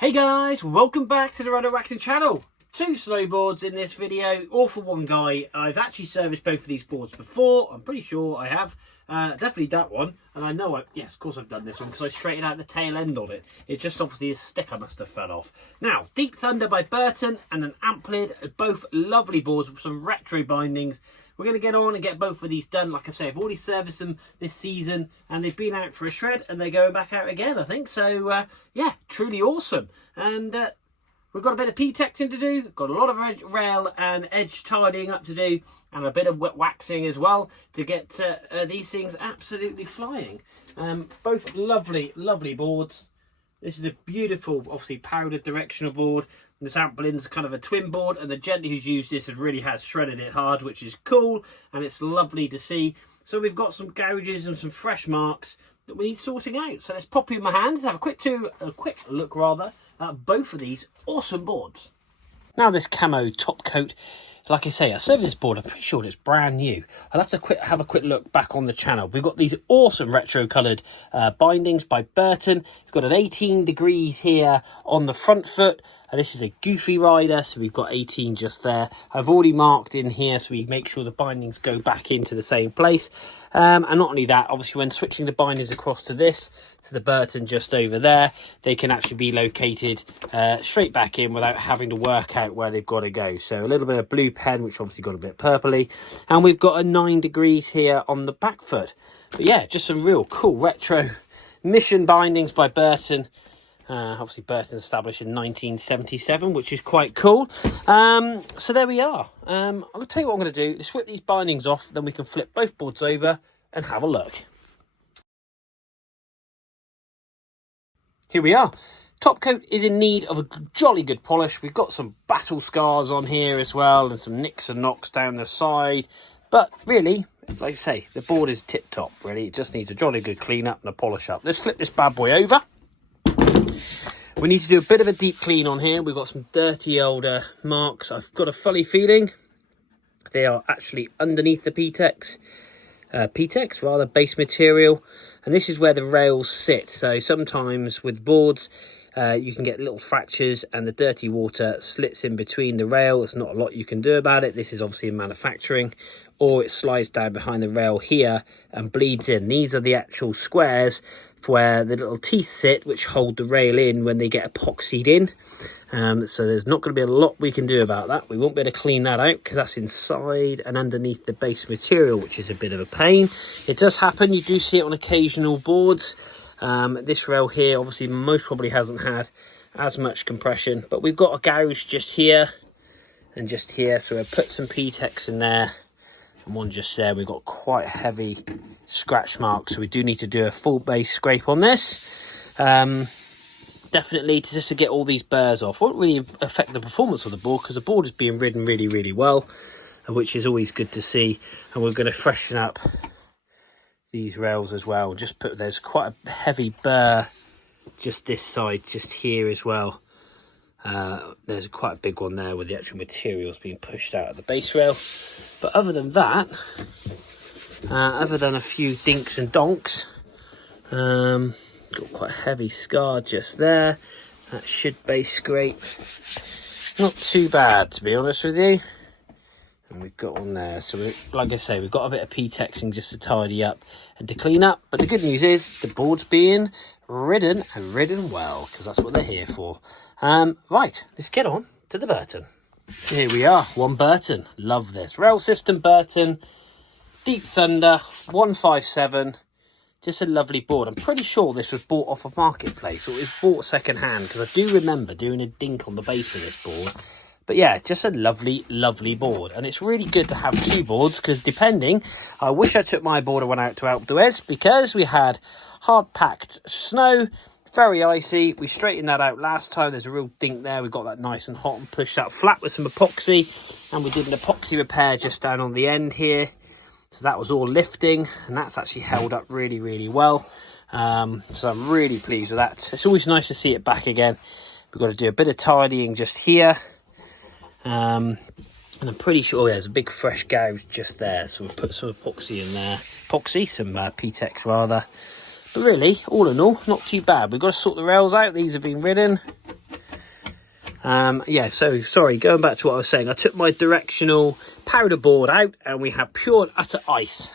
Hey guys, welcome back to the Rado Waxing channel. Two snowboards in this video, all for one guy. I've actually serviced both of these boards before. I'm pretty sure I have. Definitely that one. And I know, yes, of course I've done this one because I straightened out the tail end on it. It's just obviously a sticker must have fell off. Now, Deep Thunder by Burton and an Amplid, both lovely boards with some retro bindings. We're going to get on and get both of these done. Like I say, I've already serviced them this season and they've been out for a shred and they're going back out again, I think. So, yeah, truly awesome. And we've got a bit of P-texing to do. Got a lot of rail and edge tidying up to do. And a bit of wet waxing as well to get these things absolutely flying. Both lovely, lovely boards. This is a beautiful, obviously, powdered directional board. This Amplid's kind of a twin board, and the gently who's used this really has shredded it hard, which is cool, and it's lovely to see. So we've got some gouges and some fresh marks that we need sorting out. So let's pop in my hand, have a quick look at both of these awesome boards. Now this camo top coat, like I say, I serviced this board. I'm pretty sure it's brand new. I'll have to have a quick look back on the channel. We've got these awesome retro coloured bindings by Burton. We've got an 18 degrees here on the front foot. And this is a goofy rider, so we've got 18 just there. I've already marked in here so we make sure the bindings go back into the same place. And not only that, obviously when switching the bindings across to this, to the Burton just over there, they can actually be located straight back in without having to work out where they've got to go. So a little bit of blue pen, which obviously got a bit purpley. And we've got a 9 degrees here on the back foot. But yeah, just some real cool retro mission bindings by Burton. Obviously Burton established in 1977, which is quite cool. So there we are. I'm going to tell you what I'm going to do. Let's whip these bindings off, then we can flip both boards over and have a look. Here we are. Top coat is in need of a jolly good polish. We've got some battle scars on here as well, and some nicks and knocks down the side. But really, like I say, the board is tip top, really. It just needs a jolly good clean up and a polish up. Let's flip this bad boy over. We need to do a bit of a deep clean on here. We've got some dirty older marks. I've got a funny feeling they are actually underneath the P-tex rather, base material. And this is where the rails sit. So sometimes with boards, you can get little fractures and the dirty water slits in between the rail. There's not a lot you can do about it. This is obviously in manufacturing. Or it slides down behind the rail here and bleeds in. These are the actual squares where the little teeth sit, which hold the rail in when they get epoxied in. So there's not going to be a lot we can do about that. We won't be able to clean that out because that's inside and underneath the base material, which is a bit of a pain. It does happen. You do see it on occasional boards. This rail here obviously most probably hasn't had as much compression, but we've got a gouge just here and just here. So we'll put some P-tex in there. And one just there. We've got quite a heavy scratch mark, so we do need to do a full base scrape on this. Definitely just to get all these burrs off. Won't really affect the performance of the board because the board is being ridden really, really well, which is always good to see. And we're going to freshen up these rails as well. Just put, there's quite a heavy burr just this side, just here as well. There's quite a big one there where the actual material's being pushed out of the base rail. But other than that, other than a few dinks and donks, got quite a heavy scar just there. That should base scrape. Not too bad, to be honest with you. And we've got one there. So like I say, we've got a bit of P-texing just to tidy up and to clean up. But the good news is the board's being ridden and ridden well, because that's what they're here for. Right, let's get on to the Burton. So here we are, one Burton. Love this. Rail System Burton, Deep Thunder 157. Just a lovely board. I'm pretty sure this was bought off of Marketplace, or it was bought second hand, because I do remember doing a dink on the base of this board. But yeah, just a lovely, lovely board. And it's really good to have two boards, because depending, I wish I took my board and went out to Alpe d'Huez, because we had hard-packed snow, very icy. We straightened that out last time. There's a real dink there. We got that nice and hot and pushed that flat with some epoxy. And we did an epoxy repair just down on the end here. So that was all lifting, and that's actually held up really, really well. So I'm really pleased with that. It's always nice to see it back again. We've got to do a bit of tidying just here. And I'm pretty sure there's a big fresh gouge just there. So we'll put some epoxy in there. Some P-tex rather. But really, all in all, not too bad. We've got to sort the rails out. These have been ridden. Yeah, so sorry, going back to what I was saying, I took my directional powder board out and we had pure and utter ice.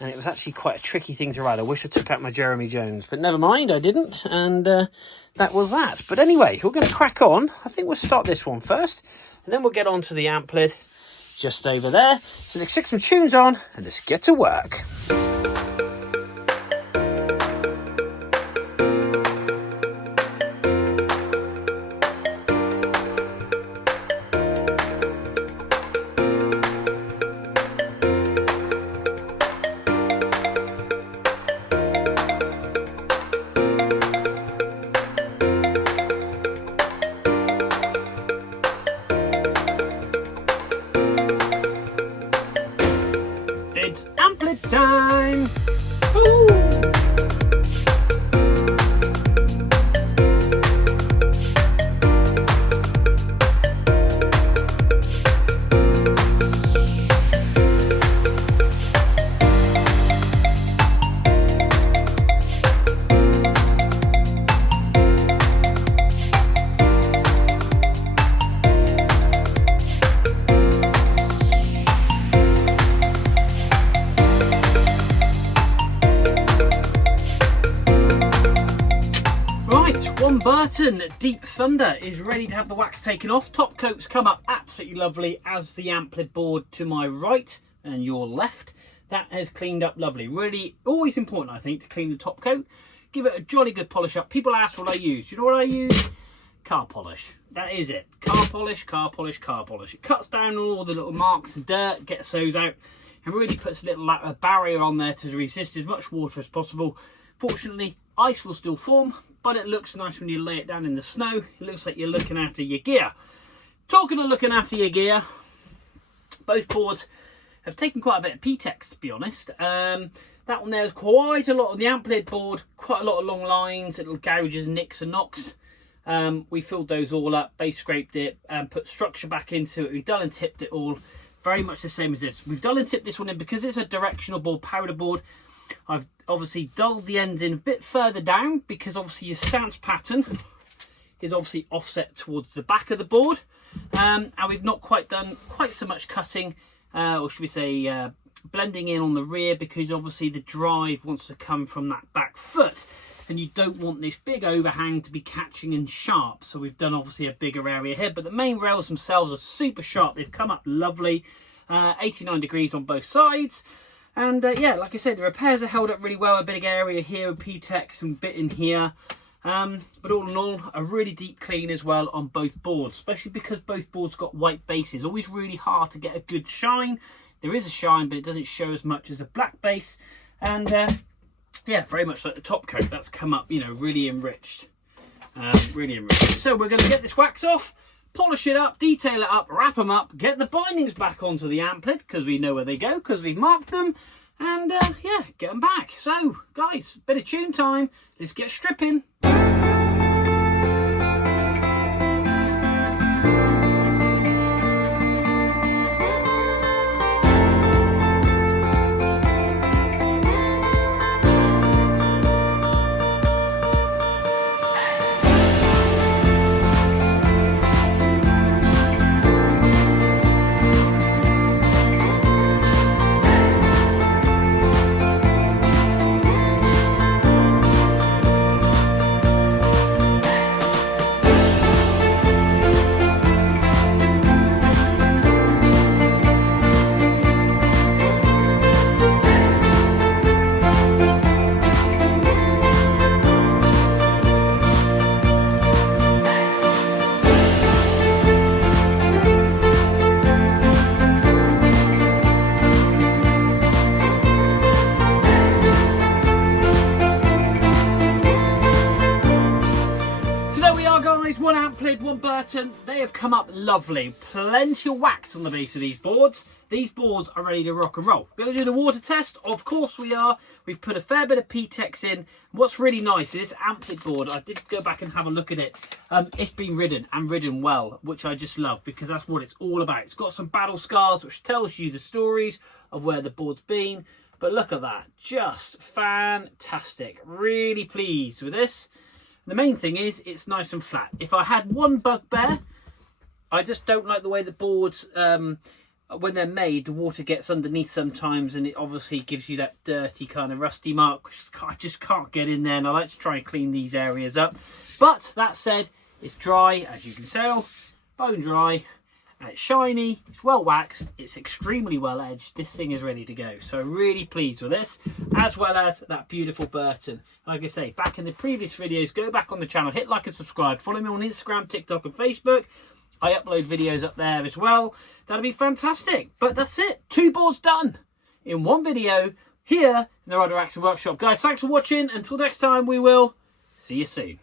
And it was actually quite a tricky thing to ride. I wish I took out my Jeremy Jones, but never mind, I didn't. And that was that. But anyway, we're going to crack on. I think we'll start this one first, and then we'll get on to the Amplid just over there. So let's stick some tunes on and let's get to work. It's Amplid time! Woo! Burton Deep Thunder is ready to have the wax taken off. Top coat's come up absolutely lovely, as the Amplid board to my right and your left. That has cleaned up lovely. Really, always important, I think, to clean the top coat. Give it a jolly good polish up. People ask what I use. You know what I use? Car polish. That is it. Car polish, car polish, car polish. It cuts down all the little marks and dirt, gets those out, and really puts a little barrier on there to resist as much water as possible. Fortunately, ice will still form, but it looks nice when you lay it down in the snow. It looks like you're looking after your gear. Talking of looking after your gear, both boards have taken quite a bit of P-Tex, to be honest. That one there's quite a lot on the Amplid board, quite a lot of long lines, little gouges, nicks and knocks. We filled those all up, base scraped it, and put structure back into it. We've done and tipped it all, very much the same as this. We've done and tipped this one in because it's a directional board, powder board. I've obviously dulled the ends in a bit further down because obviously your stance pattern is obviously offset towards the back of the board, and we've not quite done quite so much cutting, or should we say blending in on the rear, because obviously the drive wants to come from that back foot and you don't want this big overhang to be catching and sharp. So we've done obviously a bigger area here, but the main rails themselves are super sharp. They've come up lovely, 89 degrees on both sides. And yeah, like I said, the repairs are held up really well. A big area here with P-Tex and bit in here. But all in all, a really deep clean as well on both boards, especially because both boards got white bases. Always really hard to get a good shine. There is a shine, but it doesn't show as much as a black base. And yeah, very much like the top coat, that's come up, you know, really enriched. Really enriched. So we're going to get this wax off, polish it up, detail it up, wrap them up, get the bindings back onto the Amplid because we know where they go, because we've marked them, and yeah, get them back. So guys, bit of tune time, let's get stripping. One Amplid, one Burton. They have come up lovely. Plenty of wax on the base of these boards. These boards are ready to rock and roll. Going to do the water test? Of course we are. We've put a fair bit of P-Tex in. What's really nice is this Amplid board, I did go back and have a look at it. It's been ridden and ridden well, which I just love because that's what it's all about. It's got some battle scars, which tells you the stories of where the board's been. But look at that. Just fantastic. Really pleased with this. The main thing is it's nice and flat. If I had one bugbear, I just don't like the way the boards, when they're made, the water gets underneath sometimes, and it obviously gives you that dirty kind of rusty mark, which I just can't get in there, and I like to try and clean these areas up. But that said, it's dry, as you can tell, bone dry, and it's shiny, it's well waxed, it's extremely well edged. This thing is ready to go. So really pleased with this, as well as that beautiful Burton. Like I say, back in the previous videos, go back on the channel, hit like and subscribe, follow me on Instagram, TikTok and Facebook. I upload videos up there as well. That'll be fantastic. But that's it. 2 boards done in one video here in the Rider Waxing Workshop. Guys, thanks for watching. Until next time, we will see you soon.